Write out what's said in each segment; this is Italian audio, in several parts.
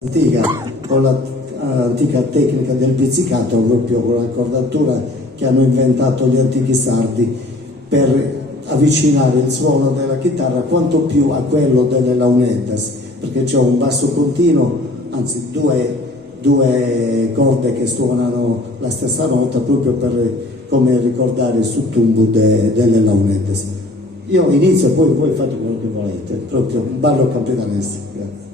antica, con l'antica tecnica del pizzicato, proprio con l'accordatura che hanno inventato gli antichi sardi per avvicinare il suono della chitarra quanto più a quello delle launettes, perché c'è un basso continuo, anzi due corde che suonano la stessa nota, proprio per come ricordare il sottumbo delle launettes. Io inizio, poi voi fate quello che volete, proprio un ballo campionalesco. Grazie.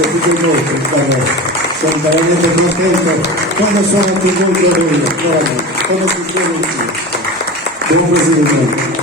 piaciuto molto, sono veramente contento, come sono anche molto io, come succede qui. Buon proseguimento.